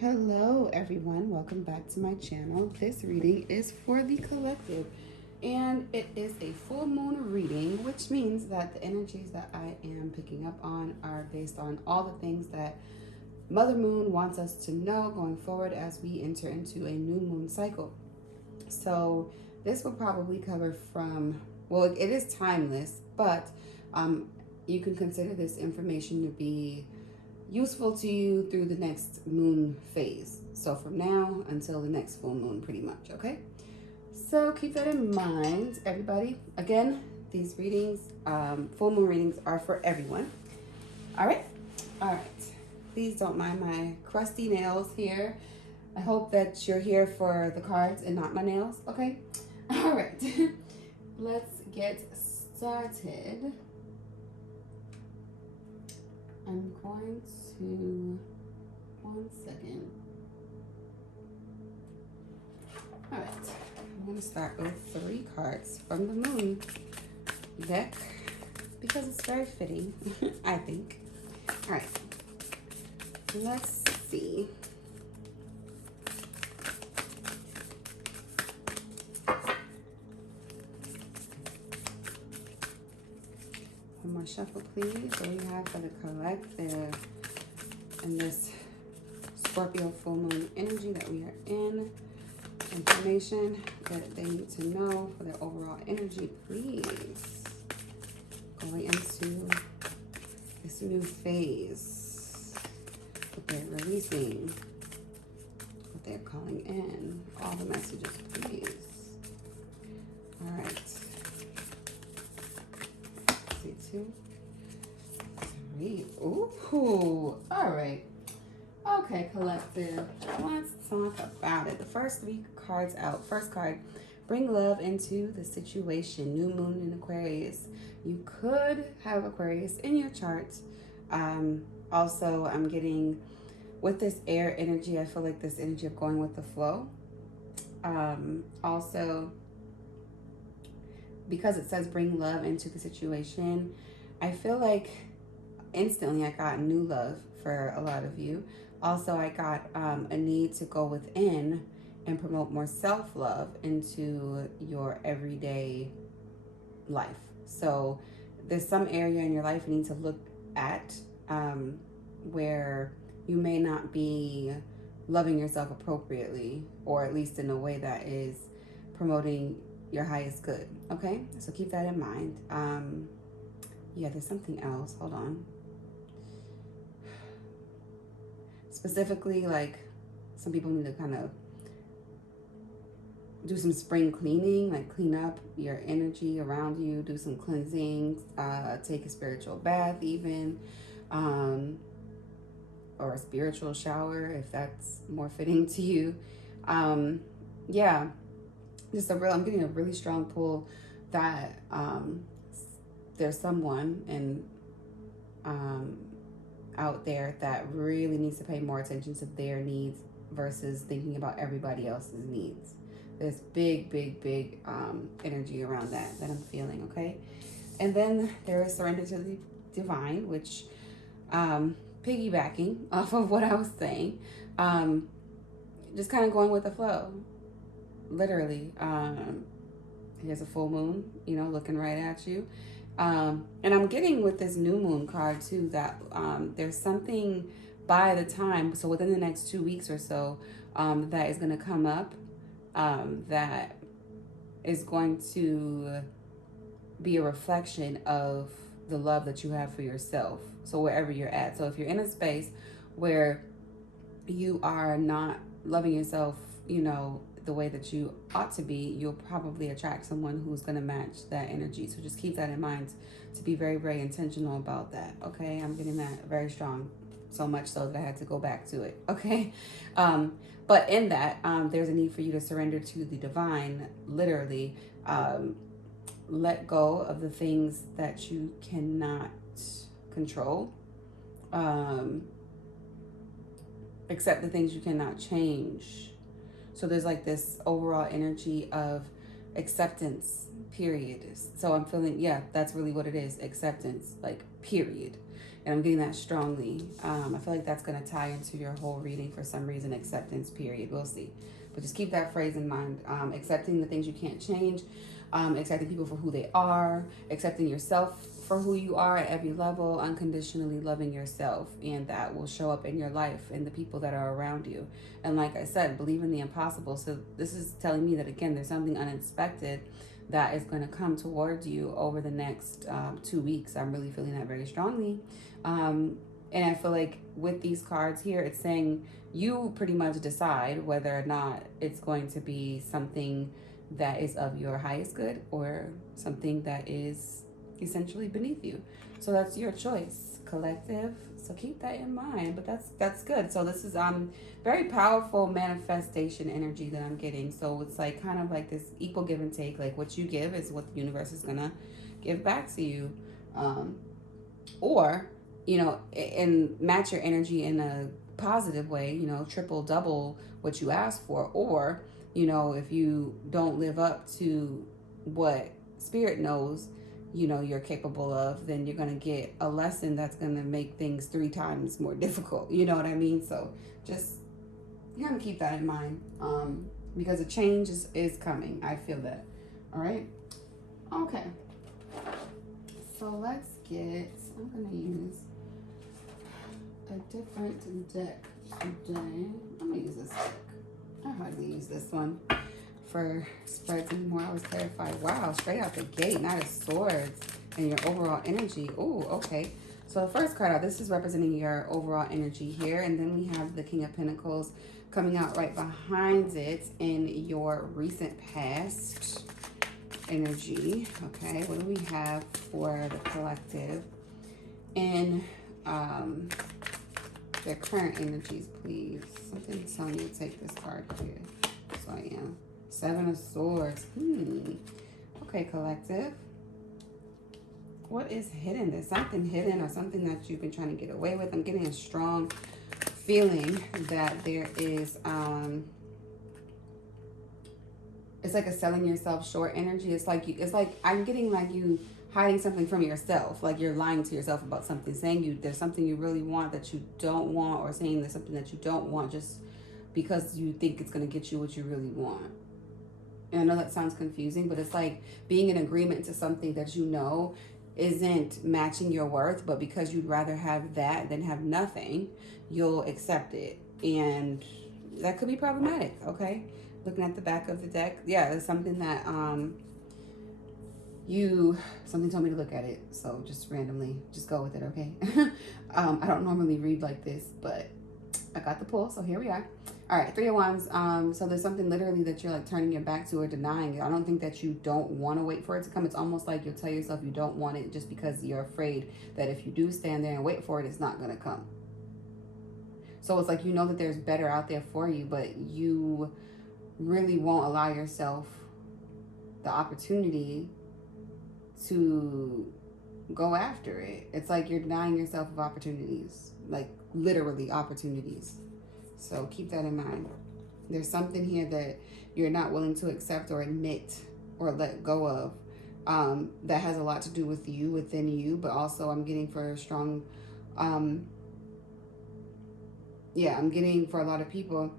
Hello everyone, welcome back to my channel. This reading is for the collective and it is a full moon reading, which means that the energies that I am picking up on are based on all the things that Mother Moon wants us to know going forward as we enter into a new moon cycle. So this will probably cover from, well, it is timeless, but you can consider this information to be useful to you through the next moon phase. So from now until the next full moon, pretty much, okay? So keep that in mind, everybody. Again, these readings, full moon readings, are for everyone. All right? All right. Please don't mind my crusty nails here. I hope that you're here for the cards and not my nails, okay? All right. Let's get started. I'm going to, 1 second. All right, I'm going to start with 3 cards from the Moon deck because it's very fitting, I think. All right, let's see. One more shuffle, please. What do you have for the collective and this Scorpio full moon energy that we are in? Information that they need to know for their overall energy, please. Going into this new phase, what they're releasing, what they're calling in, all the messages, please. All right. See, 2, 3. Ooh, all right. Okay, collective, let's talk about it. The first 3 cards out. First card, bring love into the situation. New moon in Aquarius. You could have Aquarius in your chart. Also, I'm getting, with this air energy, I feel like this energy of going with the flow. Also, because it says bring love into the situation, I feel like instantly I got new love for a lot of you. Also, I got a need to go within and promote more self-love into your everyday life. So there's some area in your life you need to look at where you may not be loving yourself appropriately, or at least in a way that is promoting your highest good. Okay, so keep that in mind. Yeah, there's something else. Hold on. Specifically, like, some people need to kind of do some spring cleaning, like clean up your energy around you, do some cleansing, take a spiritual bath even, or a spiritual shower if that's more fitting to you. Yeah, I'm getting a really strong pull that there's someone out there that really needs to pay more attention to their needs versus thinking about everybody else's needs. There's big energy around that I'm feeling, okay? And then there is surrender to the divine, which piggybacking off of what I was saying, just kind of going with the flow, literally. Here's a full moon, looking right at you. And I'm getting with this new moon card too that there's something by the time, so within the next 2 weeks or so, that is going to come up that is going to be a reflection of the love that you have for yourself. So wherever you're at. So if you're in a space where you are not loving yourself, the way that you ought to be, you'll probably attract someone who's going to match that energy. So just keep that in mind to be very intentional about that. Okay, I'm getting that very strong, so much so that I had to go back to it. Okay, but in that, there's a need for you to surrender to the divine, literally. Let go of the things that you cannot control, accept the things you cannot change. So there's like this overall energy of acceptance, period. So I'm feeling, yeah, that's really what it is, acceptance, like, period. And I'm getting that strongly. I feel like that's going to tie into your whole reading for some reason, acceptance, period. We'll see. But just keep that phrase in mind. Accepting the things you can't change, accepting people for who they are, accepting yourself for who you are at every level, unconditionally loving yourself, and that will show up in your life and the people that are around you. And like I said, believe in the impossible. So this is telling me that, again, there's something unexpected that is going to come towards you over the next 2 weeks. I'm really feeling that very strongly. And I feel like with these cards here, it's saying you pretty much decide whether or not it's going to be something that is of your highest good or something that is essentially beneath you. So that's your choice, collective. So keep that in mind. But that's good. So this is very powerful manifestation energy that I'm getting. So it's like kind of like this equal give and take. Like what you give is what the universe is gonna give back to you. Or, you know, and match your energy in a positive way, you know, triple, double what you ask for. Or, you know, if you don't live up to what spirit knows, you know, you're capable of, then you're going to get a lesson that's going to make things 3 times more difficult. You know what I mean? So just, you got to keep that in mind, because a change is coming. I feel that. All right. Okay. So let's get, I'm going to use a different deck today. I'm going to use this deck. I hardly use this one for spreads anymore. I was terrified. Wow, straight out the gate, Knight of Swords, and your overall energy. Oh, okay. So the first card out, this is representing your overall energy here, and then we have the King of Pentacles coming out right behind it in your recent past energy. Okay, what do we have for the collective and their current energies, please? Something's telling me to take this card here. So I am. 7 of Swords. Okay, collective. What is hidden? There's something hidden or something that you've been trying to get away with. I'm getting a strong feeling that there is, it's like a selling yourself short energy. It's like I'm getting like you hiding something from yourself. Like you're lying to yourself about something, saying there's something you really want that you don't want, or saying there's something that you don't want just because you think it's going to get you what you really want. And I know that sounds confusing, but it's like being in agreement to something that you know isn't matching your worth, but because you'd rather have that than have nothing, you'll accept it. And that could be problematic, okay? Looking at the back of the deck, yeah, there's something that something told me to look at it, so just randomly, just go with it, okay? I don't normally read like this, but I got the pull, so here we are. All right, 3 of Wands. So there's something literally that you're like turning your back to or denying it. I don't think that you don't want to wait for it to come. It's almost like you'll tell yourself you don't want it just because you're afraid that if you do stand there and wait for it, it's not going to come. So it's like you know that there's better out there for you, but you really won't allow yourself the opportunity to go after it. It's like you're denying yourself of opportunities, like literally opportunities. So keep that in mind. There's something here that you're not willing to accept or admit or let go of, that has a lot to do with you, within you, but also I'm getting for a strong, I'm getting for a lot of people,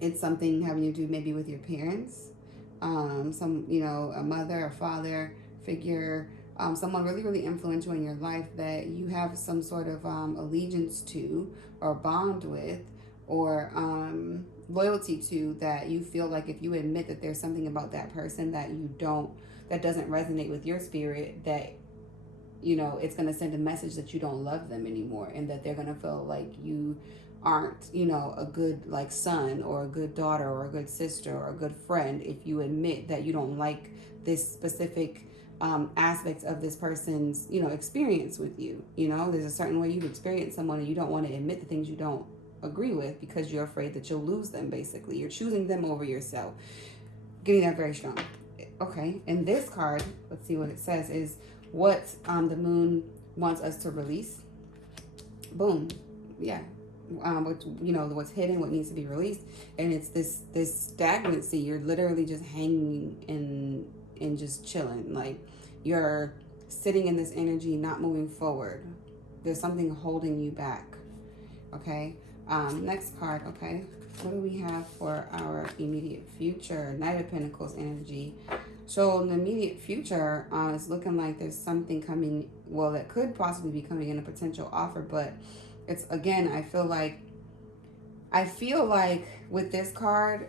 it's something having to do maybe with your parents, a mother or father figure, someone really, really influential in your life that you have some sort of allegiance to or bond with, or loyalty to, that you feel like if you admit that there's something about that person that that doesn't resonate with your spirit, that, you know, it's going to send a message that you don't love them anymore, and that they're going to feel like you aren't, you know, a good like son or a good daughter or a good sister or a good friend if you admit that you don't like this specific aspects of this person's, you know, experience with you. You know, there's a certain way you've experienced someone and you don't want to admit the things you don't agree with because you're afraid that you'll lose them. Basically, you're choosing them over yourself. Getting that very strong. Okay, and this card, let's see what it says, is what the moon wants us to release. Boom. Yeah, what, you know, what's hidden, what needs to be released, and it's this stagnancy. You're literally just hanging and just chilling, like you're sitting in this energy, not moving forward. There's something holding you back. Okay. Next card. Okay, what do we have for our immediate future? Knight of Pentacles energy. So in the immediate future, it's looking like there's something coming, well, that could possibly be coming in, a potential offer, but it's, again, I feel like with this card,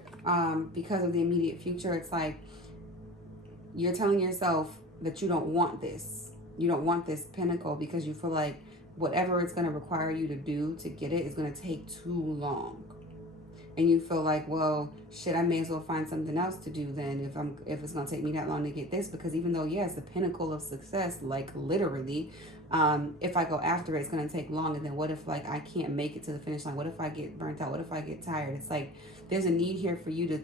because of the immediate future, it's like you're telling yourself that you don't want this. You don't want this pentacle because you feel like whatever it's going to require you to do to get it is going to take too long. And you feel like, well, shit, I may as well find something else to do then if it's going to take me that long to get this. Because even though, yes, the pinnacle of success, like literally, if I go after it, it's going to take long. And then what if, like, I can't make it to the finish line? What if I get burnt out? What if I get tired? It's like there's a need here for you to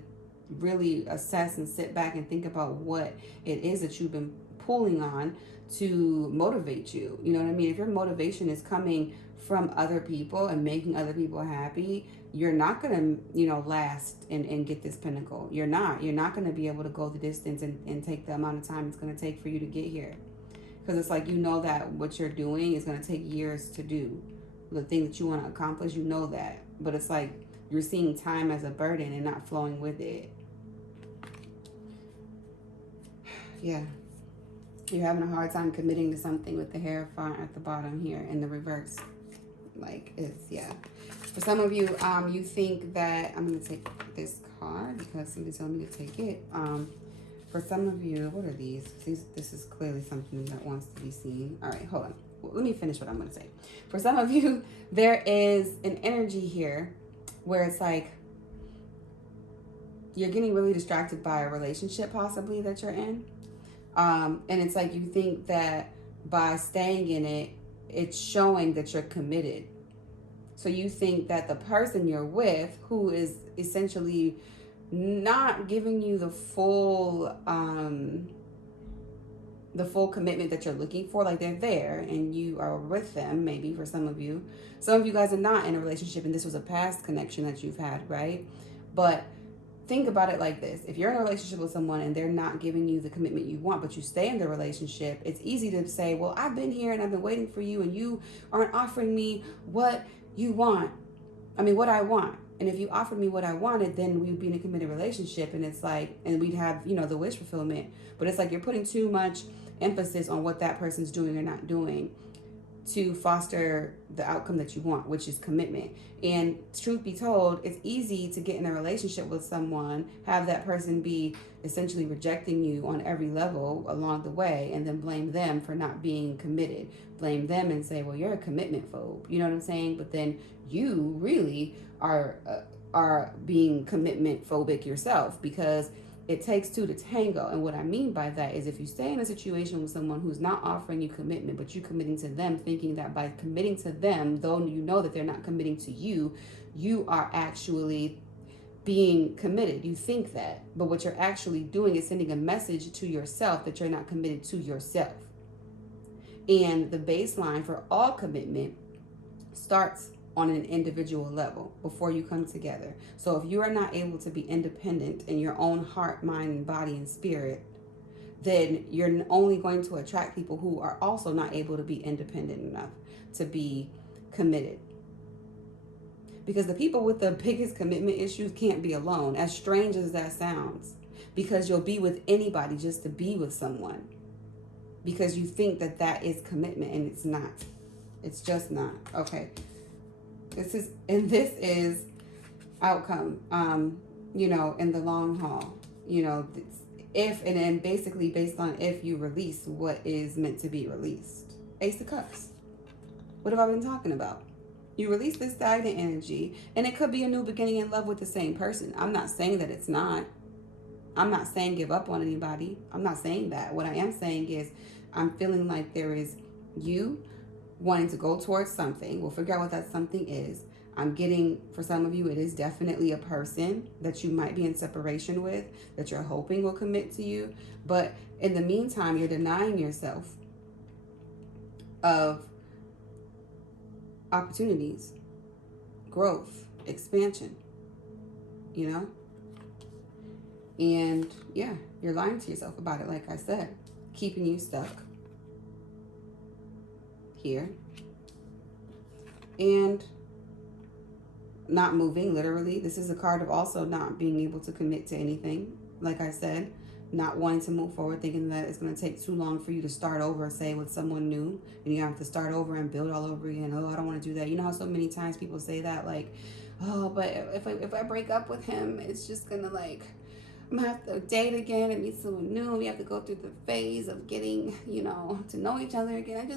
really assess and sit back and think about what it is that you've been pulling on to motivate you. You know what I mean? If your motivation is coming from other people and making other people happy, you're not going to, you know, last and get this pinnacle. You're not going to be able to go the distance and take the amount of time it's going to take for you to get here. Because it's like, you know that what you're doing is going to take years to do. The thing that you want to accomplish, you know that. But it's like you're seeing time as a burden and not flowing with it. Yeah. You're having a hard time committing to something with the Hierophant at the bottom here in the reverse. Like, it's, yeah. For some of you, you think that, I'm going to take this card because somebody's telling me to take it. For some of you, what are these? This is clearly something that wants to be seen. All right, hold on. Well, let me finish what I'm going to say. For some of you, there is an energy here where it's like you're getting really distracted by a relationship possibly that you're in. And it's like you think that by staying in it, it's showing that you're committed. So you think that the person you're with, who is essentially not giving you the full commitment that you're looking for, like they're there and you are with them, maybe for some of you. Some of you guys are not in a relationship and this was a past connection that you've had, right? But think about it like this. If you're in a relationship with someone and they're not giving you the commitment you want, but you stay in the relationship, it's easy to say, well, I've been here and I've been waiting for you and you aren't offering me what you want. What I want. And if you offered me what I wanted, then we'd be in a committed relationship. And it's like, and we'd have, you know, the wish fulfillment. But it's like you're putting too much emphasis on what that person's doing or not doing to foster the outcome that you want, which is commitment. And truth be told, it's easy to get in a relationship with someone, have that person be essentially rejecting you on every level along the way, and then blame them for not being committed. Blame them and say, well, you're a commitment phobe. You know what I'm saying? But then you really are being commitment phobic yourself, because it takes two to tango. And what I mean by that is if you stay in a situation with someone who's not offering you commitment, but you committing to them, thinking that by committing to them, though you know that they're not committing to you, you are actually being committed. You think that, but what you're actually doing is sending a message to yourself that you're not committed to yourself. And the baseline for all commitment starts on an individual level before you come together. So if you are not able to be independent in your own heart, mind, and body and spirit, then you're only going to attract people who are also not able to be independent enough to be committed. Because the people with the biggest commitment issues can't be alone, as strange as that sounds, because you'll be with anybody just to be with someone, because you think that that is commitment, and it's not. It's just not. Okay. This is outcome, you know, in the long haul, you know, if, and then basically based on if you release what is meant to be released. Ace of Cups. What have I been talking about? You release this stagnant energy, and it could be a new beginning in love with the same person. I'm not saying that it's not. I'm not saying give up on anybody. I'm not saying that. What I am saying is I'm feeling like there is you wanting to go towards something. We'll figure out what that something is. I'm getting, for some of you, it is definitely a person that you might be in separation with, that you're hoping will commit to you. But in the meantime, you're denying yourself of opportunities, growth, expansion, you know? And yeah, you're lying to yourself about it, like I said, keeping you stuck here. And not moving, literally. This is a card of also not being able to commit to anything. Like I said, not wanting to move forward, thinking that it's going to take too long for you to start over, say, with someone new, and you have to start over and build all over again. Oh, I don't want to do that. You know how so many times people say that, like, oh, but if I break up with him, it's just going to, like, I'm going to have to date again and meet someone new. We have to go through the phase of getting, you know, to know each other again.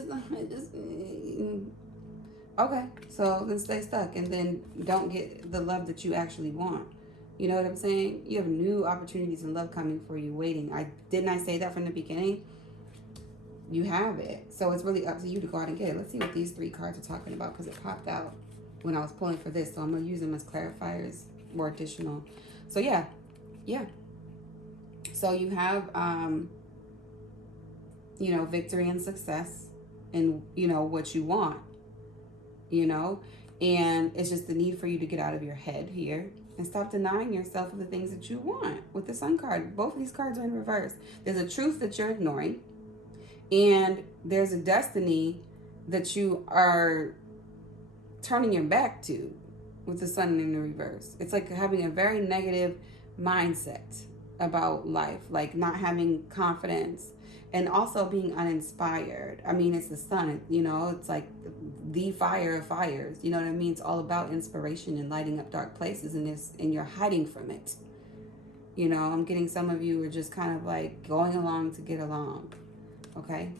Okay, so then stay stuck and then don't get the love that you actually want. You know what I'm saying? You have new opportunities and love coming for you, waiting. Didn't I say that from the beginning? You have it. So it's really up to you to go out and get it. Let's see what these 3 cards are talking about, because it popped out when I was pulling for this. So I'm going to use them as clarifiers or additional. So yeah. So you have, you know, victory and success and, you know, what you want, you know, and it's just the need for you to get out of your head here and stop denying yourself of the things that you want with the Sun card. Both of these cards are in reverse. There's a truth that you're ignoring, and there's a destiny that you are turning your back to with the Sun in the reverse. It's like having a very negative mindset about life, like not having confidence and also being uninspired. I mean, it's the Sun, you know, it's like the fire of fires, you know what I mean? It's all about inspiration and lighting up dark places, and you're hiding from it. You know, I'm getting some of you are just kind of like going along to get along. Okay.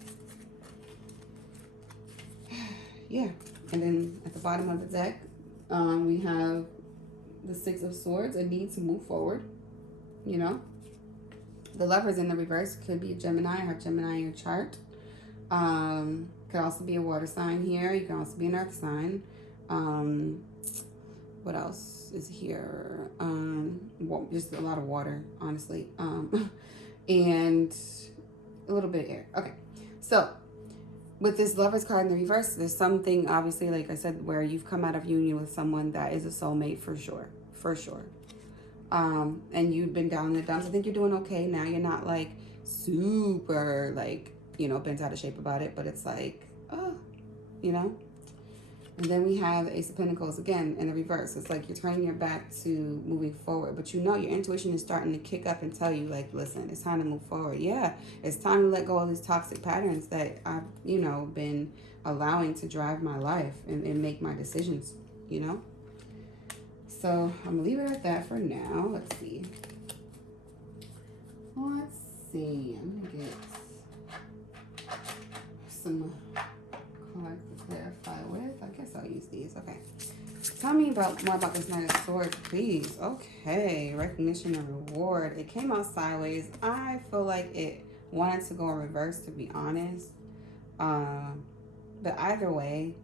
Yeah. And then at the bottom of the deck, we have the 6 of Swords, a need to move forward. You know, the Lovers in the reverse could be a Gemini. I have Gemini in your chart. Could also be a water sign here. You can also be an earth sign. What else is here? Well, just a lot of water, honestly. And a little bit of air. Okay, so with this Lovers card in the reverse, there's something, obviously, like I said, where you've come out of union with someone that is a soulmate for sure. For sure. And you've been down in the dumps. I think you're doing okay now. You're not like super like, you know, bent out of shape about it, but it's like, oh, you know. And then we have the Ace of Pentacles again in the reverse. It's like you're turning your back to moving forward, but you know your intuition is starting to kick up and tell you, like, listen, it's time to move forward. Yeah, it's time to let go of these toxic patterns that I've, you know, been allowing to drive my life and make my decisions, you know. So I'm gonna leave it at that for now. Let's see. I'm gonna get some cards to clarify with. I guess I'll use these. Okay. Tell me more about this Knight of Swords, please. Okay. Recognition and reward. It came out sideways. I feel like it wanted to go in reverse, to be honest. But either way,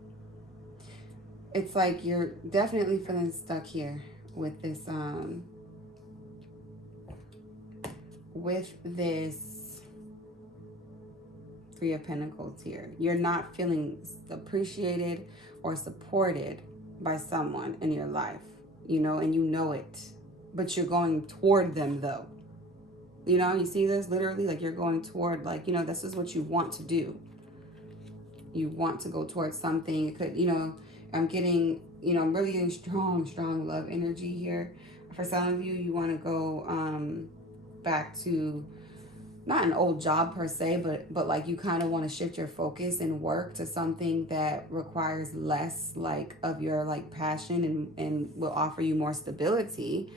it's like you're definitely feeling stuck here with this Three of Pentacles here. You're not feeling appreciated or supported by someone in your life, you know, and you know it, but you're going toward them though. You know, you see this literally, like you're going toward, like, you know, this is what you want to do. You want to go towards something. It could, you know, I'm getting, you know, I'm really getting strong love energy here. For some of you, you want to go back to not an old job per se, but like you kind of want to shift your focus and work to something that requires less like of your like passion and will offer you more stability.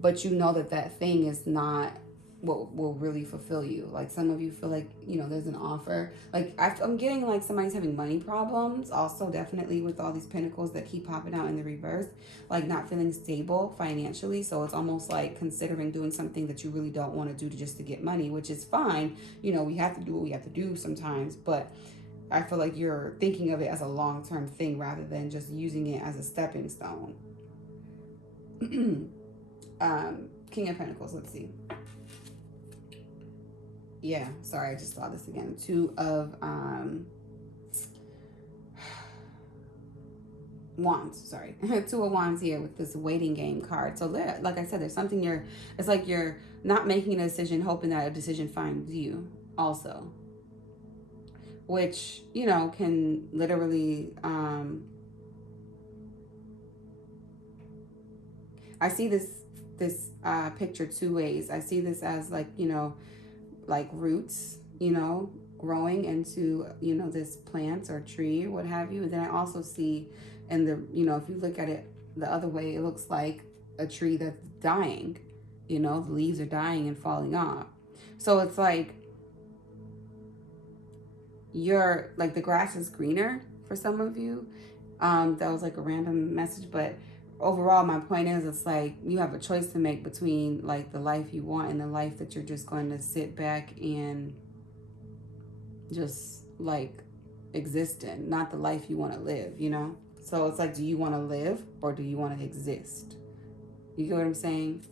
But you know that thing is not what will really fulfill you. Like some of you feel like, you know, there's an offer. Like I'm getting like somebody's having money problems also, definitely, with all these pentacles that keep popping out in the reverse, like not feeling stable financially. So it's almost like considering doing something that you really don't want to do just to get money, which is fine. You know, we have to do what we have to do sometimes, but I feel like you're thinking of it as a long-term thing rather than just using it as a stepping stone. King of Pentacles, let's see. Yeah, sorry, I just saw this again. 2 of Wands, sorry. Two of Wands here with this waiting game card. So there, like I said, there's something it's like you're not making a decision, hoping that a decision finds you also. Which, you know, can literally, I see this picture two ways. I see this as like, you know, like roots, you know, growing into, you know, this plant or tree or what have you. And then I also see in the, you know, if you look at it the other way, it looks like a tree that's dying, you know, the leaves are dying and falling off. So it's like you're like the grass is greener for some of you. That was like a random message, but overall my point is it's like you have a choice to make between like the life you want and the life that you're just going to sit back and just like exist in, not the life you want to live, you know? So it's like, do you want to live or do you want to exist? You get what I'm saying?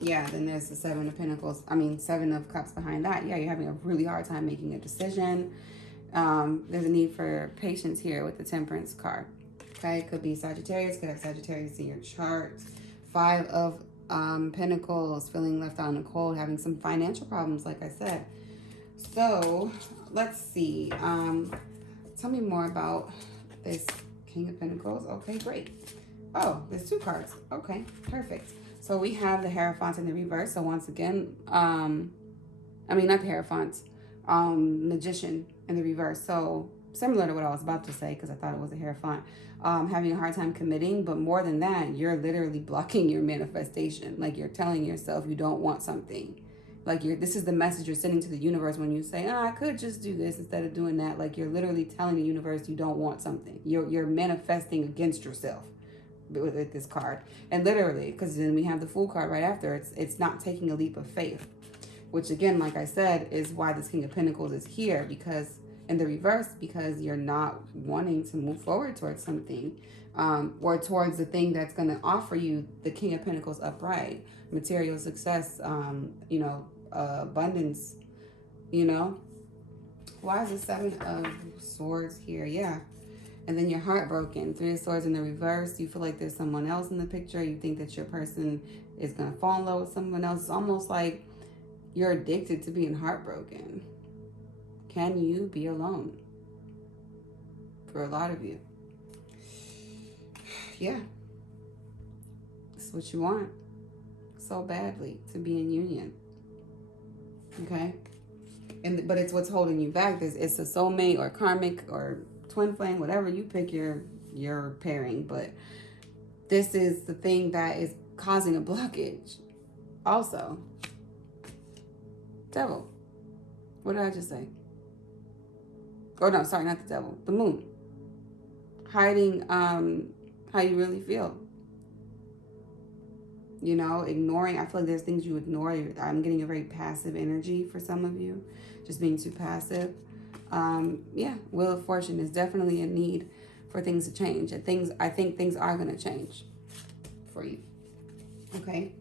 Yeah, then there's the Seven of Pentacles. I mean, Seven of Cups behind that. Yeah, you're having a really hard time making a decision. There's a need for patience here with the Temperance card. Okay, it could be Sagittarius, could have Sagittarius in your chart. Five of Pentacles, feeling left out in the cold, having some financial problems, like I said. So, let's see. Tell me more about this King of Pentacles. Okay, great. Oh, there's two cards. Okay, perfect. So we have the Hierophant in the reverse. So once again, I mean, not the Hierophant, Magician in the reverse. So similar to what I was about to say, because I thought it was a Hierophant. Having a hard time committing, but more than that, you're literally blocking your manifestation. Like you're telling yourself you don't want something. Like this is the message you're sending to the universe when you say, I could just do this instead of doing that. Like you're literally telling the universe you don't want something. You're manifesting against yourself with this card. And literally, because then we have the Fool card right after, it's not taking a leap of faith, which again, like I said, is why this King of Pentacles is here, because in the reverse, because you're not wanting to move forward towards something, or towards the thing that's going to offer you the King of Pentacles upright, material success, you know, abundance, you know. Why is the Seven of Swords here? Yeah. And then you're heartbroken. Three of Swords in the reverse. You feel like there's someone else in the picture. You think that your person is going to fall in love with someone else. It's almost like you're addicted to being heartbroken. Can you be alone? For a lot of you. Yeah. It's what you want so badly, to be in union. Okay? But it's what's holding you back. It's a soulmate or karmic or twin flame, whatever you pick your pairing, but this is the thing that is causing a blockage. Also, Devil. What did I just say? Oh no, sorry, not the Devil. The Moon. Hiding how you really feel. You know, ignoring. I feel like there's things you ignore. I'm getting a very passive energy for some of you. Just being too passive. Yeah, Wheel of Fortune is definitely a need for things to change. And I think things are going to change for you. Okay.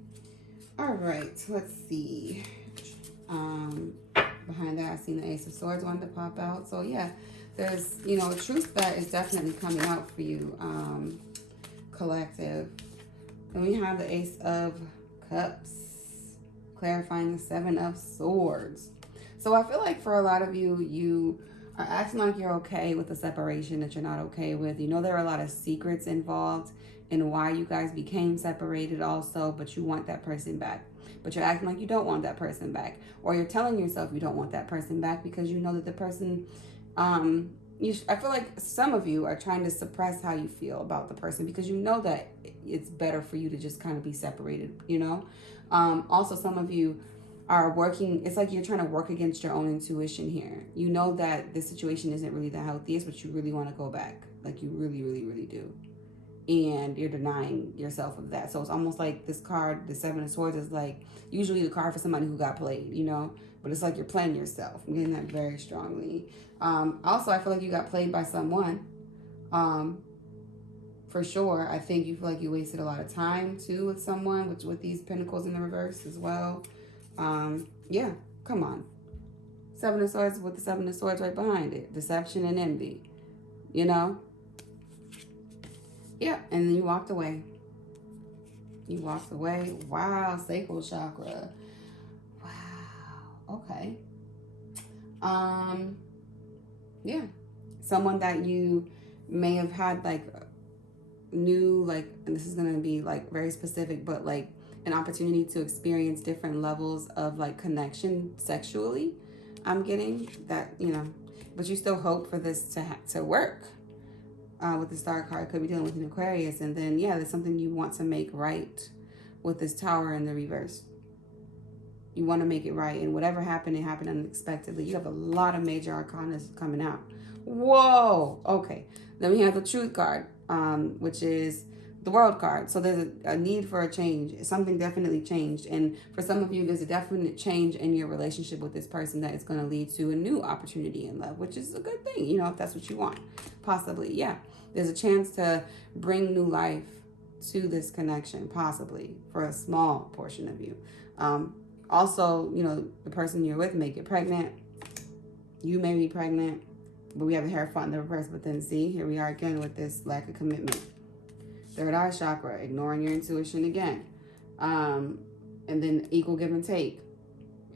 All right. Let's see. Behind that, I've seen the Ace of Swords wanted to pop out. So yeah, there's, you know, a truth that is definitely coming out for you, collective. And we have the Ace of Cups, clarifying the Seven of Swords. So I feel like for a lot of you, you are acting like you're okay with the separation that you're not okay with. You know, there are a lot of secrets involved in why you guys became separated also, but you want that person back. But you're acting like you don't want that person back. Or you're telling yourself you don't want that person back because you know that the person, I feel like some of you are trying to suppress how you feel about the person because you know that it's better for you to just kind of be separated, you know. Also, some of you are working, it's like you're trying to work against your own intuition here. You know that this situation isn't really the healthiest, but you really want to go back. Like you really, really, really do. And you're denying yourself of that. So it's almost like this card, the Seven of Swords, is like usually the card for somebody who got played, you know. But it's like you're playing yourself. I'm getting that very strongly. Also, I feel like you got played by someone. For sure. I think you feel like you wasted a lot of time, too, with someone, with these pentacles in the reverse as well. Yeah, come on. Seven of Swords with the Seven of Swords right behind it. Deception and envy. You know? Yeah, and then you walked away. You walked away. Wow, sacral chakra. Wow. Okay. Um, yeah. Someone that you may have had like new, like, and this is gonna be like very specific, but like an opportunity to experience different levels of like connection sexually. I'm getting that, you know, but you still hope for this to work. With the star card, could be dealing with an Aquarius, and then yeah, there's something you want to make right with this Tower in the reverse. You want to make it right, and whatever happened, it happened unexpectedly. You have a lot of major arcana coming out. Whoa. Okay. Then we have the Truth card, which is the World card. So there's a need for a change. Something definitely changed, and for some of you, there's a definite change in your relationship with this person that is going to lead to a new opportunity in love, which is a good thing. You know, if that's what you want, possibly. Yeah. There's a chance to bring new life to this connection, possibly for a small portion of you. Also, you know, the person you're with may get pregnant. You may be pregnant, but we have the Hierophant in the reverse. But then see, here we are again with this lack of commitment. Third eye chakra, ignoring your intuition again. And then equal give and take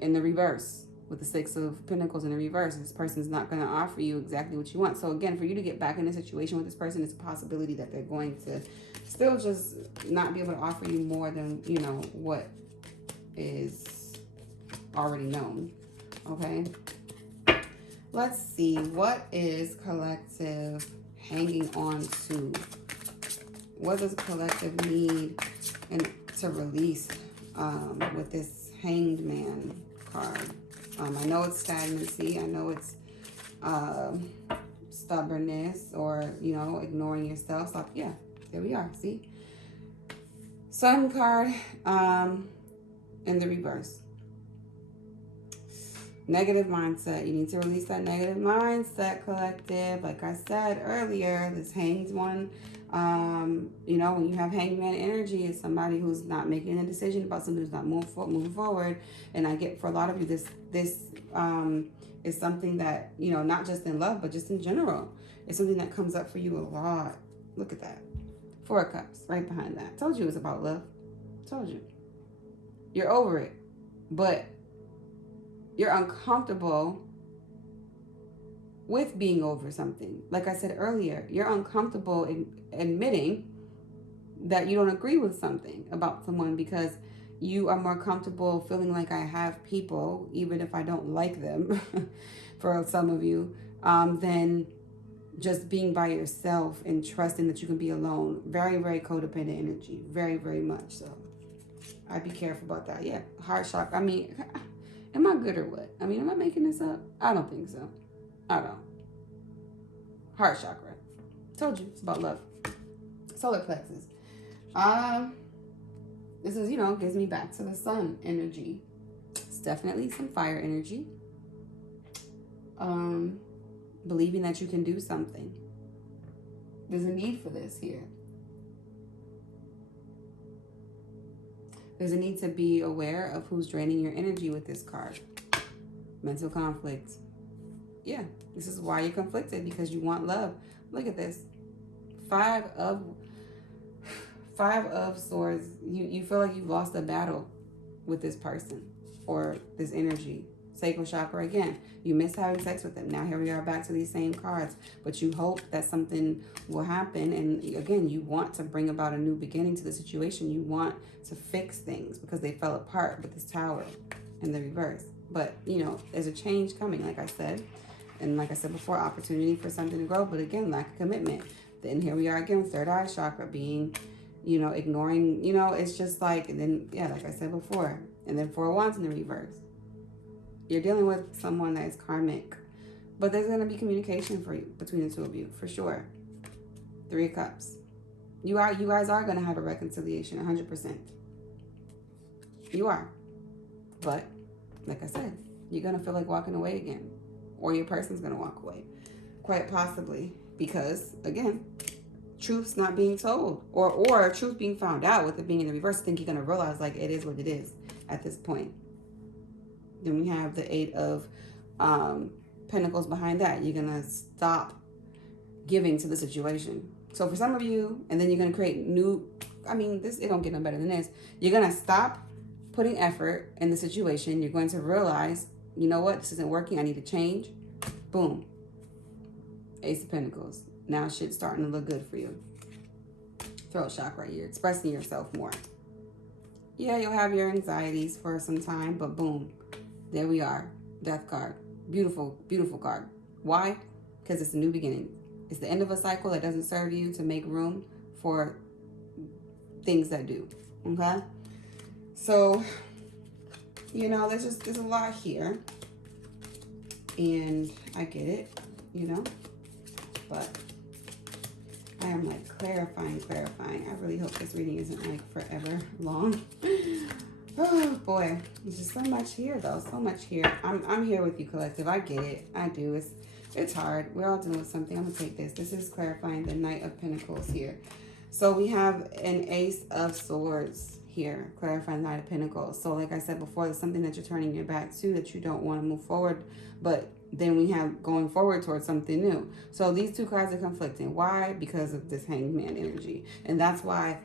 in the reverse with the Six of Pentacles in the reverse. This person's not going to offer you exactly what you want. So again, for you to get back in a situation with this person, it's a possibility that they're going to still just not be able to offer you more than, you know, what is already known. Okay, let's see, what is collective hanging on to? What does collective need and to release with this Hanged Man card? I know it's stagnancy. I know it's stubbornness, or, you know, ignoring yourself. So yeah, there we are. See, Sun card in the reverse. Negative mindset. You need to release that negative mindset, collective. Like I said earlier, this Hanged one, you know, when you have hangman energy, it's somebody who's not making a decision about something, who's not moving forward. And I get, for a lot of you, this is something that, you know, not just in love, but just in general. It's something that comes up for you a lot. Look at that. Four of Cups right behind that. Told you it was about love. Told you. You're over it. But you're uncomfortable with being over something. Like I said earlier, you're uncomfortable in admitting that you don't agree with something about someone, because you are more comfortable feeling like I have people, even if I don't like them, for some of you, than just being by yourself and trusting that you can be alone. Very, very codependent energy. Very, very much so. I'd be careful about that. Yeah, heart shock. I mean, am I good or what? I mean, am I making this up? I don't think so. I don't. Heart chakra. Told you, it's about love. Solar plexus. This is, you know, gives me back to the sun energy. It's definitely some fire energy. Believing that you can do something. There's a need for this here. There's a need to be aware of who's draining your energy with this card. Mental conflict. Yeah, this is why you're conflicted, because you want love. Look at this. Five of Swords. You feel like you've lost a battle with this person or this energy. Sacral chakra again. You miss having sex with them. Now here we are back to these same cards. But you hope that something will happen. And again, you want to bring about a new beginning to the situation. You want to fix things because they fell apart with this Tower in the reverse. But, you know, there's a change coming, like I said. And like I said before, opportunity for something to grow. But again, lack of commitment. Then here we are again with third eye chakra being, you know, ignoring, you know, it's just like, and then, yeah, like I said before. And then Four of Wands in the reverse. You're dealing with someone that is karmic. But there's going to be communication for you, between the two of you, for sure. Three of Cups. You guys are going to have a reconciliation, 100%. You are. But, like I said, you're going to feel like walking away again. Or your person's going to walk away. Quite possibly. Because, again, truth's not being told. Or truth being found out with it being in the reverse. I think you're going to realize, like, it is what it is at this point. Then we have the Eight of Pentacles behind that. You're going to stop giving to the situation. So for some of you, and then you're going to create new, it don't get no better than this. You're going to stop putting effort in the situation. You're going to realize, you know what, this isn't working. I need to change. Boom. Ace of Pentacles. Now shit's starting to look good for you. Throat chakra, you're expressing yourself more. Yeah, you'll have your anxieties for some time, but boom, there we are. Death card. Beautiful, beautiful card. Why? Because it's a new beginning. It's the end of a cycle that doesn't serve you to make room for things that do. Okay? So, you know, there's a lot here. And I get it, you know, but I am like clarifying. I really hope this reading isn't like forever long. Oh boy, there's just so much here though, so much here. I'm here with you, collective. I get it. I do. It's hard. We're all dealing with something. I'm gonna take this. This is clarifying the Knight of Pentacles here. So we have an Ace of Swords here, clarifying the Knight of Pentacles. So like I said before, there's something that you're turning your back to, that you don't want to move forward, but then we have going forward towards something new. So these two cards are conflicting. Why? Because of this Hangman energy. And that's why,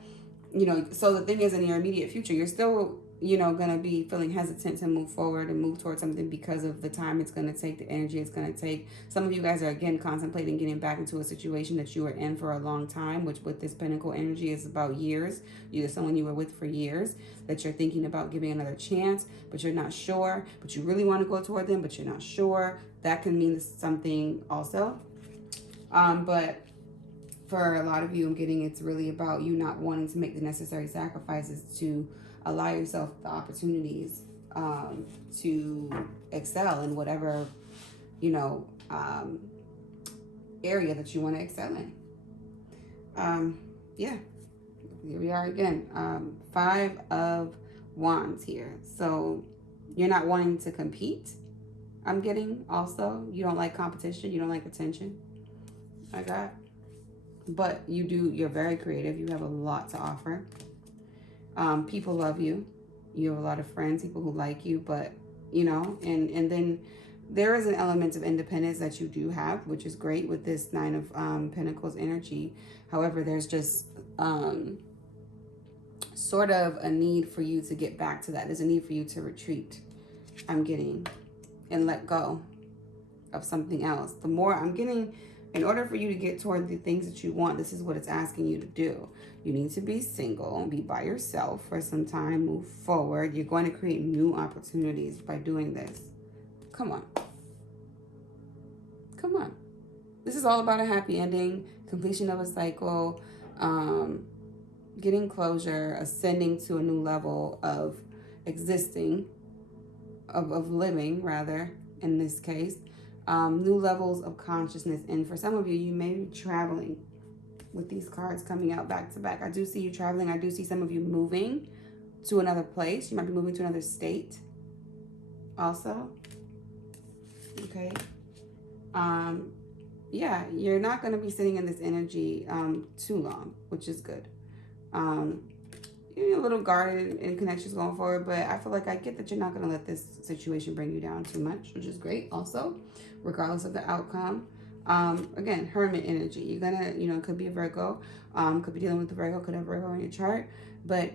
you know, so the thing is, in your immediate future, you're still, you know, going to be feeling hesitant to move forward and move towards something because of the time it's going to take, the energy it's going to take. Some of you guys are, again, contemplating getting back into a situation that you were in for a long time, which with this Pentacle energy is about years. You're someone you were with for years, that you're thinking about giving another chance, but you're not sure, but you really want to go toward them, but you're not sure. That can mean something also. But for a lot of you, I'm getting it's really about you not wanting to make the necessary sacrifices to allow yourself the opportunities to excel in whatever, you know, area that you want to excel in. Yeah, here we are again. 5 of Wands here. So you're not wanting to compete. I'm getting also, you don't like competition, you don't like attention. I got, but you're very creative. You have a lot to offer. People love you. You have a lot of friends, people who like you, but you know, and then there is an element of independence that you do have, which is great with this 9 of Pentacles energy. However, there's just sort of a need for you to get back to that. There's a need for you to retreat, I'm getting, and let go of something else. The more I'm getting, in order for you to get toward the things that you want, this is what it's asking you to do. You need to be single, be by yourself for some time, move forward. You're going to create new opportunities by doing this. Come on. Come on. This is all about a happy ending, completion of a cycle, getting closure, ascending to a new level of existing, of living, rather, in this case. New levels of consciousness. And for some of you, you may be traveling with these cards coming out back to back. I do see you traveling. I do see some of you moving to another place. You might be moving to another state also. Okay. Yeah, you're not going to be sitting in this energy too long, which is good. You're a little guarded in connections going forward, but I feel like I get that you're not going to let this situation bring you down too much, which is great also, regardless of the outcome. Again, Hermit energy. You're going to, you know, could be a Virgo, could be dealing with the Virgo, could have Virgo in your chart, but,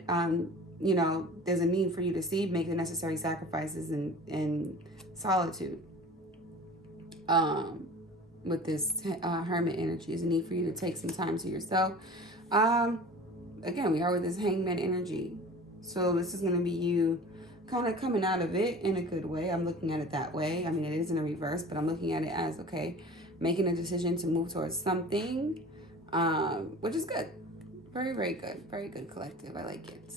you know, there's a need for you to make the necessary sacrifices in solitude. With this Hermit energy, there's a need for you to take some time to yourself. Again, we are with this Hangman energy. So this is going to be you kind of coming out of it in a good way. I'm looking at it that way. I mean, it is in a reverse, but I'm looking at it as, okay, making a decision to move towards something, which is good. Very, very good. Very good, collective. I like it.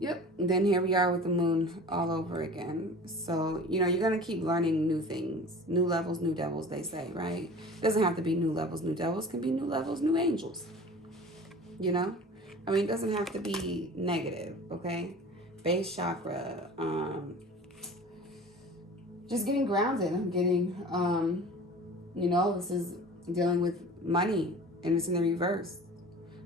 Yep. Then here we are with the moon all over again. So, you know, you're going to keep learning new things. New levels, new devils, they say, right? It doesn't have to be new levels, new devils. It can be new levels, new angels. You know? I mean, it doesn't have to be negative, okay? Base chakra. Just getting grounded. I'm getting, you know, this is dealing with money, and it's in the reverse.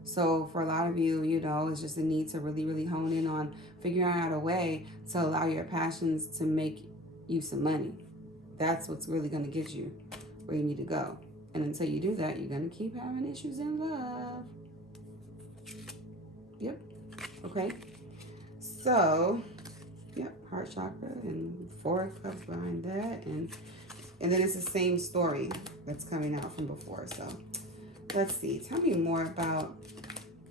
So for a lot of you, you know, it's just a need to really, really hone in on figuring out a way to allow your passions to make you some money. That's what's really going to get you where you need to go. And until you do that, you're going to keep having issues in love. Yep. Okay. So, yep, heart chakra and 4 of Cups behind that. And then it's the same story that's coming out from before. So, let's see. Tell me more about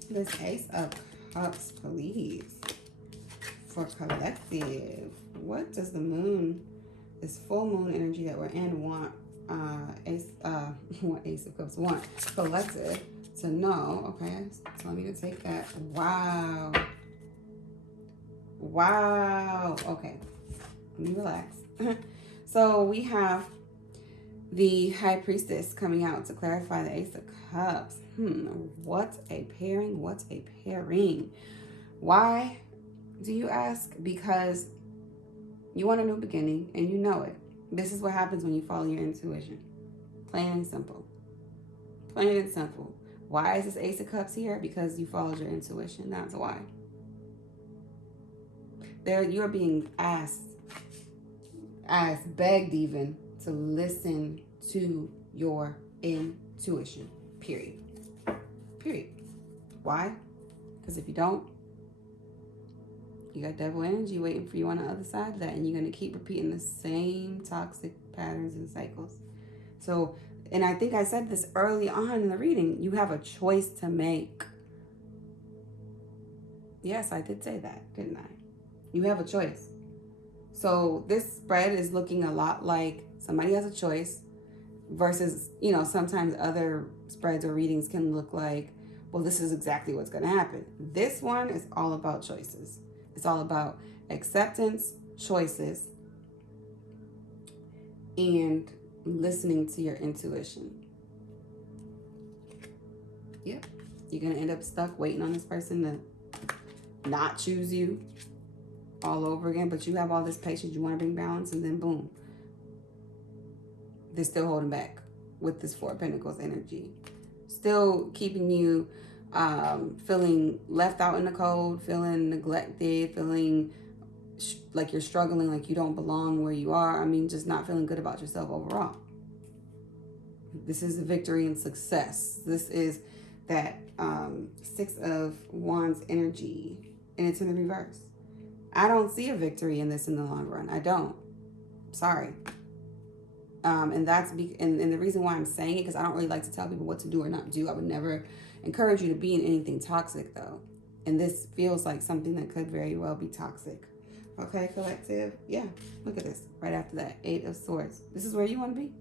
this Ace of Cups, please. For collective. What does the moon, this full moon energy that we're in, want Ace of Cups, want collective to know? Okay, so I need to take that. Wow. Wow. Okay, let me relax. So we have the High Priestess coming out to clarify the Ace of Cups. What a pairing. What a pairing. Why, do you ask? Because you want a new beginning and you know it. This is what happens when you follow your intuition. Plain and simple. Plain and simple. Why is this Ace of Cups here? Because you followed your intuition. That's why. You're being asked, begged even, to listen to your intuition. Period. Period. Why? Because if you don't, you got devil energy waiting for you on the other side of that, and you're going to keep repeating the same toxic patterns and cycles. So, and I think I said this early on in the reading, you have a choice to make. Yes, I did say that, didn't I? You have a choice. So this spread is looking a lot like somebody has a choice versus, you know, sometimes other spreads or readings can look like, well, this is exactly what's going to happen. This one is all about choices. It's all about acceptance, choices, and listening to your intuition. Yep. You're going to end up stuck waiting on this person to not choose you all over again, but you have all this patience. You want to bring balance, and then boom. They're still holding back with this 4 of Pentacles energy. Still keeping you feeling left out in the cold, feeling neglected, feeling like you're struggling, like you don't belong where you are. I mean, just not feeling good about yourself overall. This is a victory and success. This is that 6 of Wands energy, and it's in the reverse. I don't see a victory in this in the long run. I don't. Sorry. And that's and the reason why I'm saying it, because I don't really like to tell people what to do or not do. I would never encourage you to be in anything toxic, though. And this feels like something that could very well be toxic. Okay, collective? Yeah, look at this. Right after that, 8 of Swords. This is where you want to be?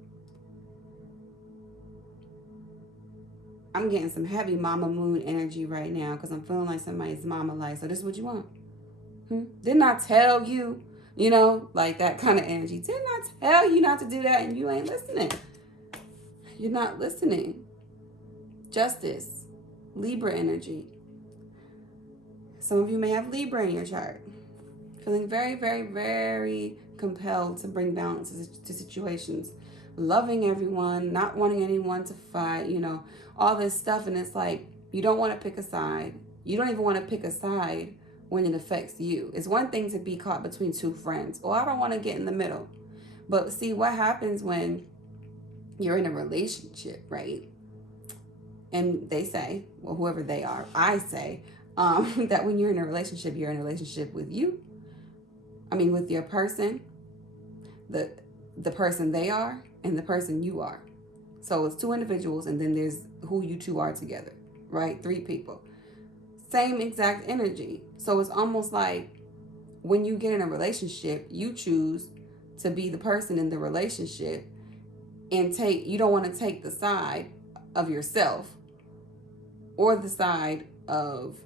I'm getting some heavy Mama Moon energy right now because I'm feeling like somebody's mama life. So this is what you want? Didn't I tell you? You know, like that kind of energy. Didn't I tell you not to do that and you ain't listening? You're not listening. Justice. Libra energy. Some of you may have Libra in your chart. Feeling very, very, very compelled to bring balance to situations. Loving everyone, not wanting anyone to fight, you know, all this stuff. And it's like, you don't want to pick a side. You don't even want to pick a side when it affects you. It's one thing to be caught between 2 friends. Oh, I don't want to get in the middle. But see, what happens when you're in a relationship, right? And they say, well, whoever they are, I say, that when you're in a relationship with you. I mean, with your person, the person they are, and the person you are. So it's 2 individuals, and then there's who you 2 are together, right? 3 people. Same exact energy. So it's almost like when you get in a relationship, you choose to be the person in the relationship and you don't want to take the side of yourself or the side of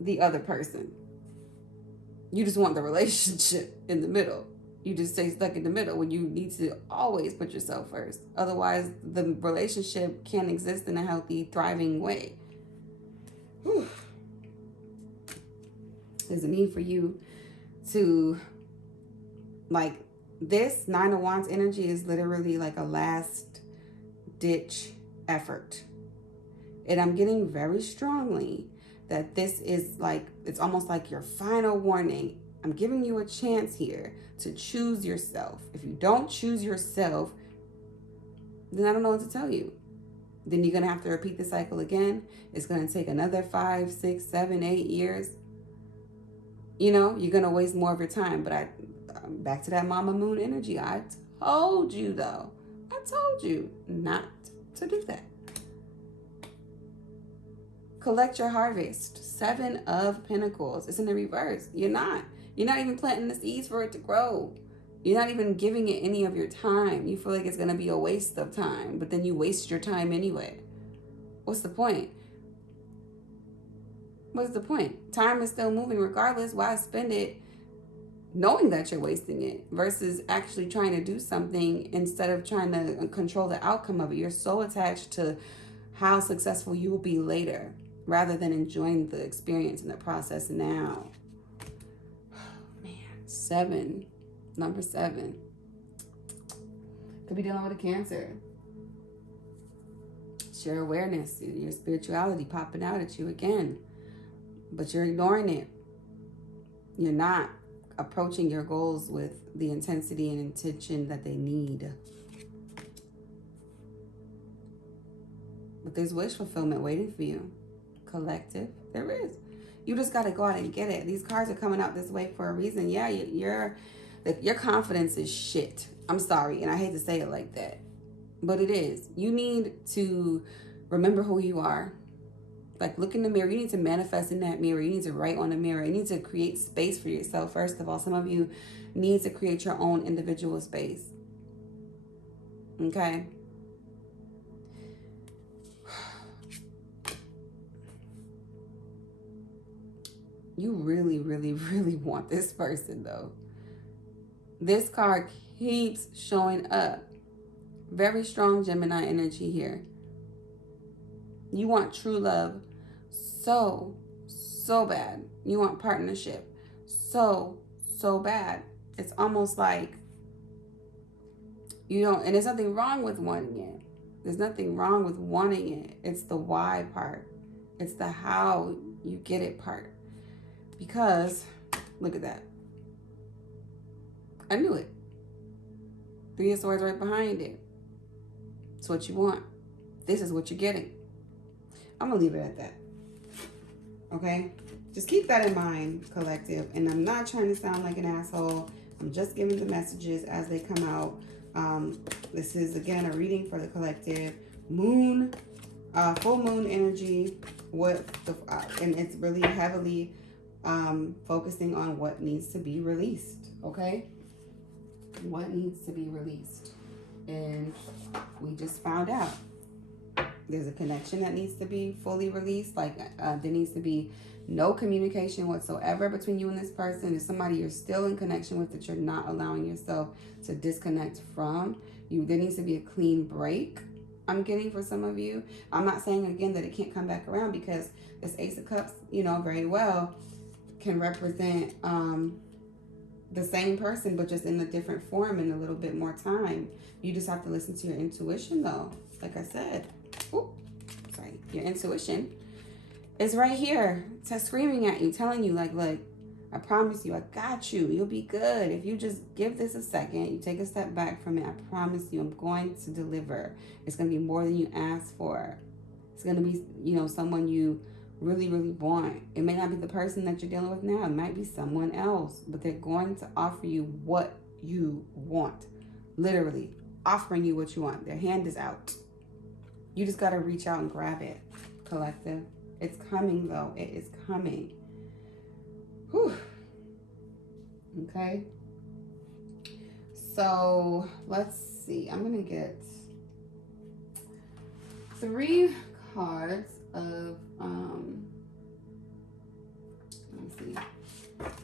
the other person. You just want the relationship in the middle. You just stay stuck in the middle when you need to always put yourself first. Otherwise, the relationship can't exist in a healthy, thriving way. Whew. There's a need for you to, like, this 9 of Wands energy is literally like a last ditch effort. And I'm getting very strongly that this is like, it's almost like your final warning. I'm giving you a chance here to choose yourself. If you don't choose yourself, then I don't know what to tell you. Then you're going to have to repeat the cycle again. It's going to take another 5, 6, 7, 8 years. You know, you're going to waste more of your time. But back to that mama moon energy. I told you, though. I told you not to do that. Collect your harvest. 7 of Pentacles. It's in the reverse. You're not even planting the seeds for it to grow. You're not even giving it any of your time. You feel like it's going to be a waste of time, but then you waste your time anyway. What's the point? What's the point? Time is still moving regardless. Why spend it knowing that you're wasting it versus actually trying to do something instead of trying to control the outcome of it? You're so attached to how successful you will be later rather than enjoying the experience and the process now. Oh, man. 7. Number 7. Could be dealing with a Cancer. It's your awareness, your spirituality popping out at you again. But you're ignoring it. You're not approaching your goals with the intensity and intention that they need. But there's wish fulfillment waiting for you. Collective. There is. You just got to go out and get it. These cards are coming out this way for a reason. Yeah, your confidence is shit. I'm sorry, and I hate to say it like that, but it is. You need to remember who you are. Like, look in the mirror. You need to manifest in that mirror. You need to write on the mirror. You need to create space for yourself. First of all, some of you need to create your own individual space. Okay? You really, really, really want this person, though. This card keeps showing up. Very strong Gemini energy here. You want true love so bad. You want partnership so bad. It's almost like you don't, and there's nothing wrong with wanting it. There's nothing wrong with wanting it. It's the why part. It's the how you get it part. Because, look at that. I knew it. 3 of Swords right behind it. It's what you want. This is what you're getting. I'm going to leave it at that. Okay? Just keep that in mind, collective. And I'm not trying to sound like an asshole. I'm just giving the messages as they come out. This is, again, a reading for the collective. Moon, full moon energy. And it's really heavily focusing on what needs to be released. Okay? What needs to be released. And we just found out there's a connection that needs to be fully released. Like there needs to be no communication whatsoever between you and this person. There's somebody you're still in connection with that you're not allowing yourself to disconnect from. There needs to be a clean break, I'm getting, for some of you. I'm not saying again that it can't come back around, because this Ace of Cups, very well can represent the same person, but just in a different form and a little bit more time. You just have to listen to your intuition, though. Like I said, your intuition is right here, screaming at you, telling you, like, look, I promise you, I got you. You'll be good. If you just give this a second, you take a step back from it, I promise you, I'm going to deliver. It's going to be more than you asked for. It's going to be, someone you really, really want. It may not be the person that you're dealing with now. It might be someone else, but they're going to offer you what you want. Literally offering you what you want. Their hand is out. You just got to reach out and grab it, collective. It's coming, though. It is coming. Whew. Okay. So let's see. I'm going to get 3 cards of, let me see.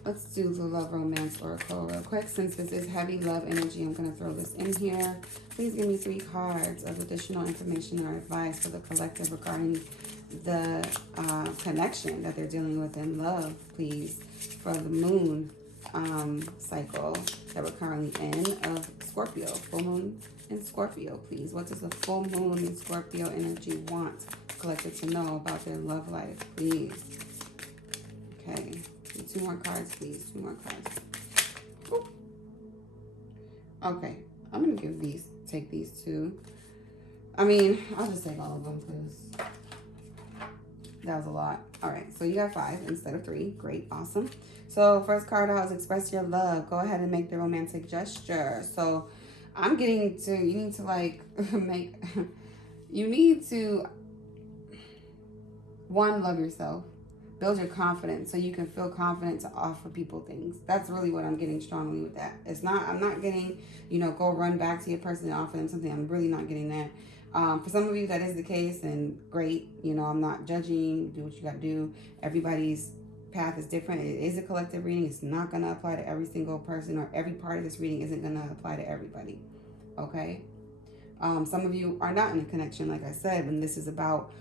Let's do the Love Romance Oracle real quick. Since this is heavy love energy, I'm going to throw this in here. Please give me 3 cards of additional information or advice for the collective regarding the connection that they're dealing with in love, please, for the moon cycle that we're currently in of Scorpio. Full moon in Scorpio, please. What does the full moon in Scorpio energy want collective to know about their love life, please? Okay. 2 more cards, please. 2 more cards. Ooh. Okay. I'm going to take these 2. I mean, I'll just take all of them because that was a lot. All right, so you got 5 instead of 3. Great, awesome. So first card out is express your love. Go ahead and make the romantic gesture. So I'm getting to, you need to like make, you need to, one, love yourself. Build your confidence so you can feel confident to offer people things. That's really what I'm getting strongly with that. It's not, I'm not getting, you know, go run back to your person and offer them something. I'm really not getting that. For some of you, that is the case, and great. You know, I'm not judging. Do what you got to do. Everybody's path is different. It is a collective reading. It's not going to apply to every single person, or every part of this reading isn't going to apply to everybody. Okay? Some of you are not in a connection, like I said, when this is about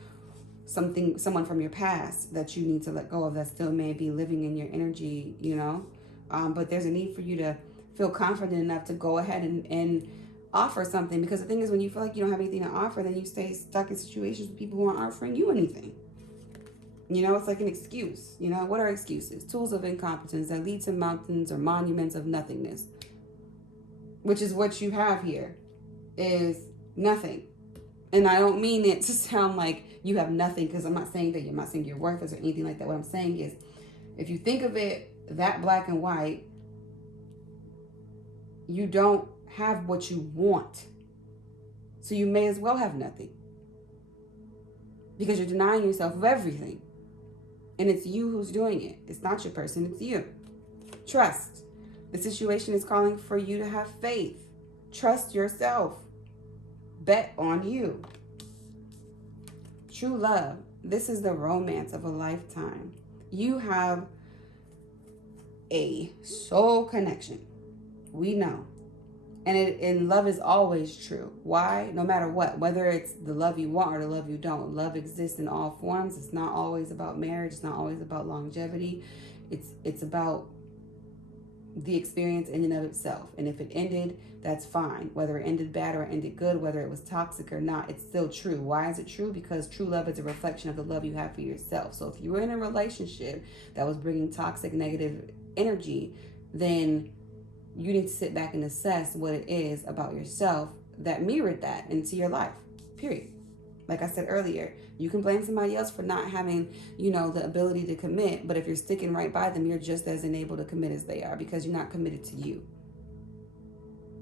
someone from your past that you need to let go of that still may be living in your energy, you know. But there's a need for you to feel confident enough to go ahead and offer something, because the thing is, when you feel like you don't have anything to offer, then you stay stuck in situations with people who aren't offering you anything. You know, it's like an excuse. You know, what are excuses? Tools of incompetence that lead to mountains or monuments of nothingness, which is what you have here, is nothing. And I don't mean it to sound like you have nothing, because I'm not saying that, I'm not saying you're worthless or anything like that. What I'm saying is, if you think of it that black and white, you don't have what you want. So you may as well have nothing, because you're denying yourself of everything. And it's you who's doing it. It's not your person, it's you. Trust. The situation is calling for you to have faith. Trust yourself. Bet on you. True love. This is the romance of a lifetime. You have a soul connection. We know. And love is always true. Why? No matter what. Whether it's the love you want or the love you don't. Love exists in all forms. It's not always about marriage. It's not always about longevity. It's about the experience in and of itself. And if it ended, that's fine. Whether it ended bad or it ended good, whether it was toxic or not, it's still true. Why is it true? Because true love is a reflection of the love you have for yourself. So if you were in a relationship that was bringing toxic, negative energy, then you need to sit back and assess what it is about yourself that mirrored that into your life, period. Like I said earlier, you can blame somebody else for not having, you know, the ability to commit. But if you're sticking right by them, you're just as unable to commit as they are, because you're not committed to you.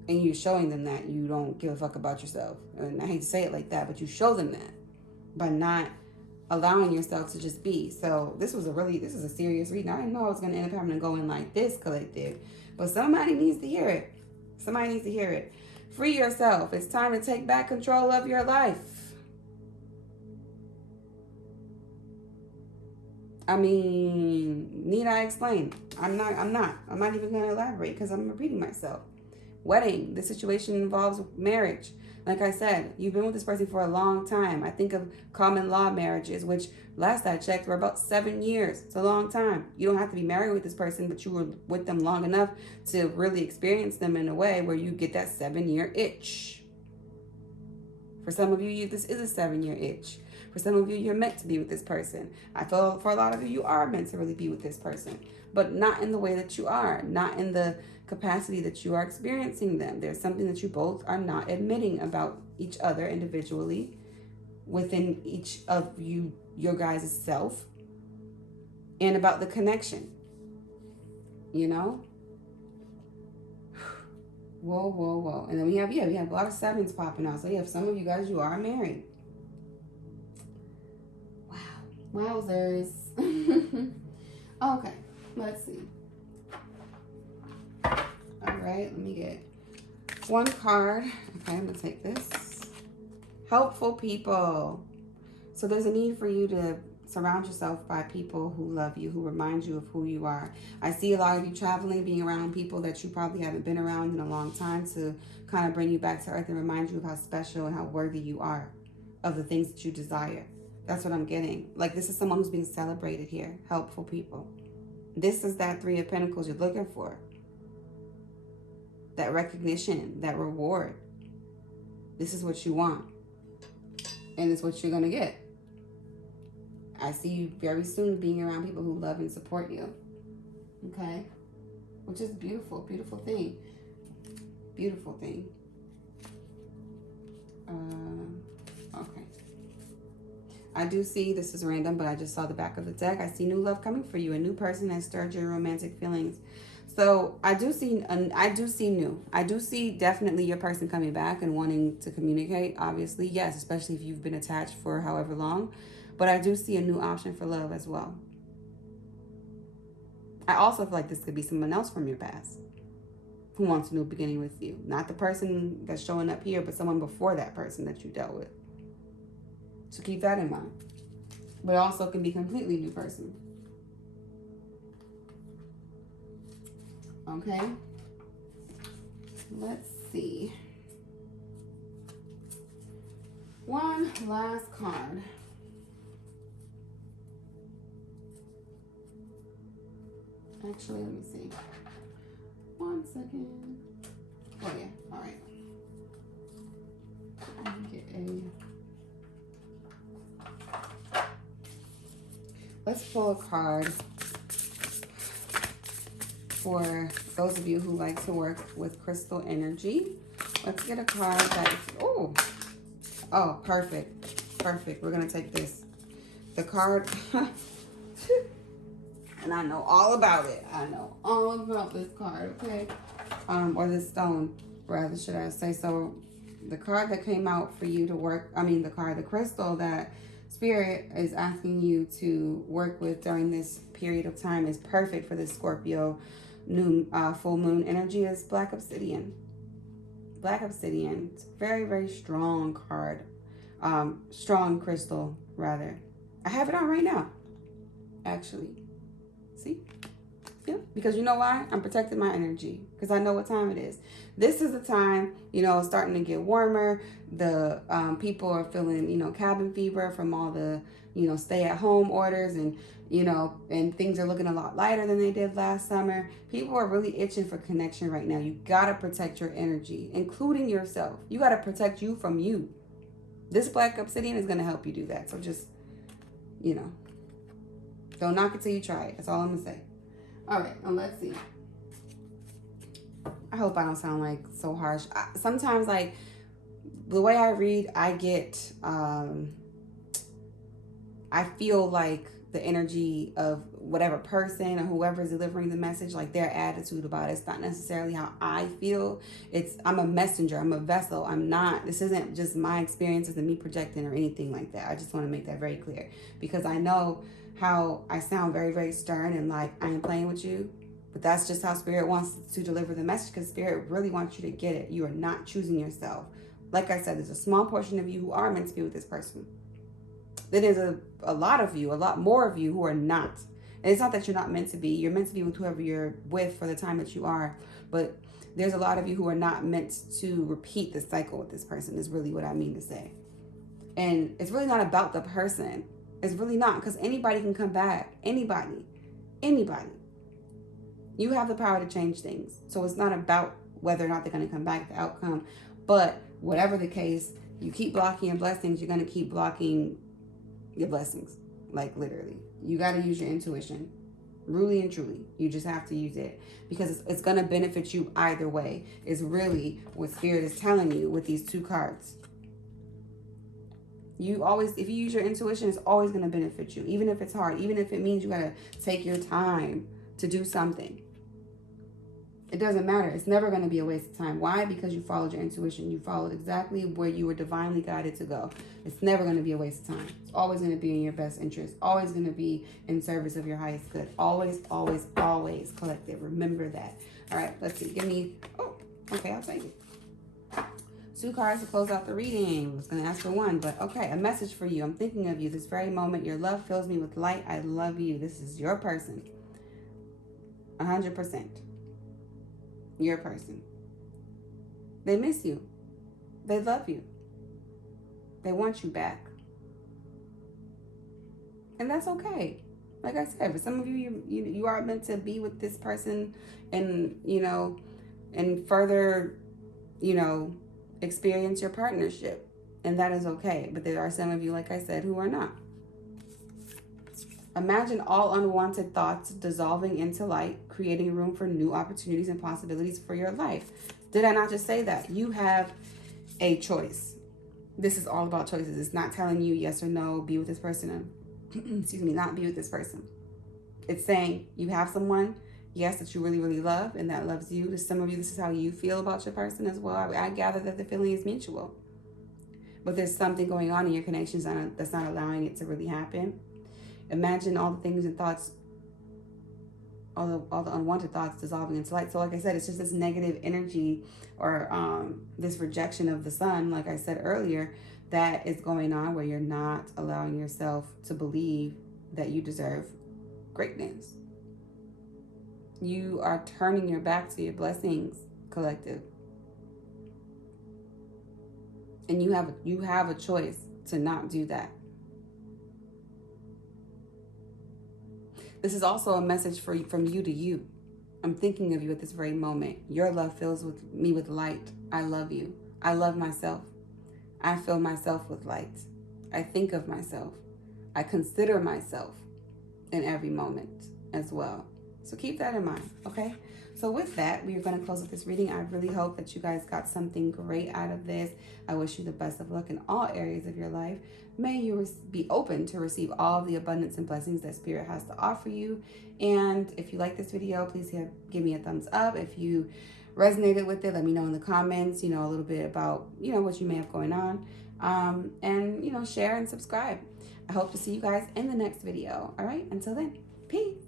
And you're showing them that you don't give a fuck about yourself. And I hate to say it like that, but you show them that by not allowing yourself to just be. So this is a serious reading. I didn't know I was going to end up having to go in like this, collective. But somebody needs to hear it. Somebody needs to hear it. Free yourself. It's time to take back control of your life. I mean, need I explain? I'm not even going to elaborate, because I'm repeating myself. Wedding. The situation involves marriage. Like I said, you've been with this person for a long time. I think of common law marriages, which last I checked were about 7 years. It's a long time. You don't have to be married with this person, but you were with them long enough to really experience them in a way where you get that 7-year itch. For some of you, this is a 7-year itch. For some of you, you're meant to be with this person. I feel for a lot of you, you are meant to really be with this person, but not in the way that you are, not in the capacity that you are experiencing them. There's something that you both are not admitting about each other individually, within each of you, your guys' self, and about the connection, you know? Whoa, whoa, whoa. And then we have a lot of 7s popping out. So yeah, some of you guys, you are married. Wow. Wowzers. Okay, let's see. All right, let me get one card. Okay, I'm gonna take this. Helpful people. So there's a need for you to surround yourself by people who love you, who remind you of who you are. I see a lot of you traveling, being around people that you probably haven't been around in a long time, to kind of bring you back to earth and remind you of how special and how worthy you are of the things that you desire. That's what I'm getting. Like, this is someone who's being celebrated here. Helpful people. This is that 3 of Pentacles you're looking for. That recognition, that reward. This is what you want. And it's what you're going to get. I see you very soon being around people who love and support you. Okay? Which is beautiful. Beautiful thing. Beautiful thing. I do see, this is random, but I just saw the back of the deck. I see new love coming for you. A new person has stirred your romantic feelings. So I do see new. I do see definitely your person coming back and wanting to communicate. Obviously, yes, especially if you've been attached for however long. But I do see a new option for love as well. I also feel like this could be someone else from your past who wants a new beginning with you. Not the person that's showing up here, but someone before that person that you dealt with. So keep that in mind. But also can be a completely new person. Okay. Let's see. One last card. Actually, let me see. 1 second. Oh yeah, all right. Let me get let's pull a card for those of you who like to work with crystal energy. Let's get a card that is, oh, perfect. Perfect. We're gonna take this. The card, and I know all about it. I know all about this card, okay? Or this stone, rather, should I say. So the card that came out for you to work, the crystal that Spirit is asking you to work with during this period of time is perfect for this Scorpio new full moon energy is black obsidian. Black obsidian. It's a very, very strong card. Strong crystal, rather. I have it on right now, actually. See? Yeah, because you know why? I'm protecting my energy because I know what time it is. This is the time, it's starting to get warmer. The people are feeling, cabin fever from all the, stay-at-home orders and, and things are looking a lot lighter than they did last summer. People are really itching for connection right now. You got to protect your energy, including yourself. You got to protect you from you. This black obsidian is going to help you do that. So just, don't knock it till you try it. That's all I'm going to say. All right, and let's see. I hope I don't sound like so harsh. Sometimes, like, the way I read, I get, I feel like the energy of whatever person or whoever is delivering the message, like their attitude about it. It's not necessarily how I feel. I'm a messenger. I'm a vessel. This isn't just my experiences and me projecting or anything like that. I just want to make that very clear because I know how I sound very, very stern and like I ain't playing with you. But that's just how Spirit wants to deliver the message because Spirit really wants you to get it. You are not choosing yourself. Like I said, there's a small portion of you who are meant to be with this person. Then there's a lot of you, a lot more of you who are not. And it's not that you're not meant to be. You're meant to be with whoever you're with for the time that you are. But there's a lot of you who are not meant to repeat the cycle with this person is really what I mean to say. And it's really not about the person. It's really not, because anybody can come back. Anybody. You have the power to change things. So it's not about whether or not they're going to come back, the outcome. But whatever the case, you keep blocking your blessings, you're going to keep blocking your blessings. Like literally. You got to use your intuition. Really and truly. You just have to use it. Because it's going to benefit you either way. Is really what Spirit is telling you with these two cards. If you use your intuition, it's always going to benefit you. Even if it's hard. Even if it means you got to take your time to do something. It doesn't matter. It's never going to be a waste of time. Why? Because you followed your intuition. You followed exactly where you were divinely guided to go. It's never going to be a waste of time. It's always going to be in your best interest. Always going to be in service of your highest good. Always, always, always collective. Remember that. All right, let's see. Give me... Oh, okay, I'll take it. 2 cards to close out the reading. I was going to ask for 1, but okay. A message for you. I'm thinking of you this very moment. Your love fills me with light. I love you. This is your person. 100%. Your person. They miss you. They love you. They want you back. And that's okay. Like I said, for some of you are meant to be with this person and, and further, experience your partnership, and that is okay. But there are some of you, like I said, who are not. Imagine all unwanted thoughts dissolving into light, creating room for new opportunities and possibilities for your life. Did I not just say that? You have a choice. This is all about choices. It's not telling you yes or no, be with this person, excuse me, not be with this person. It's saying you have someone, yes, that you really, really love and that loves you. To some of you, this is how you feel about your person as well. I gather that the feeling is mutual. But there's something going on in your connections that's not allowing it to really happen. Imagine all the things and thoughts, all the unwanted thoughts dissolving into light. So like I said, it's just this negative energy or this rejection of the sun, like I said earlier, that is going on where you're not allowing yourself to believe that you deserve greatness. You are turning your back to your blessings, collective. And you have a choice to not do that. This is also a message from you to you. I'm thinking of you at this very moment. Your love fills me with light. I love you. I love myself. I fill myself with light. I think of myself. I consider myself in every moment as well. So keep that in mind, okay? So with that, we are going to close with this reading. I really hope that you guys got something great out of this. I wish you the best of luck in all areas of your life. May you be open to receive all of the abundance and blessings that Spirit has to offer you. And if you like this video, please give me a thumbs up. If you resonated with it, let me know in the comments, a little bit about, what you may have going on. And, share and subscribe. I hope to see you guys in the next video. All right, until then, peace.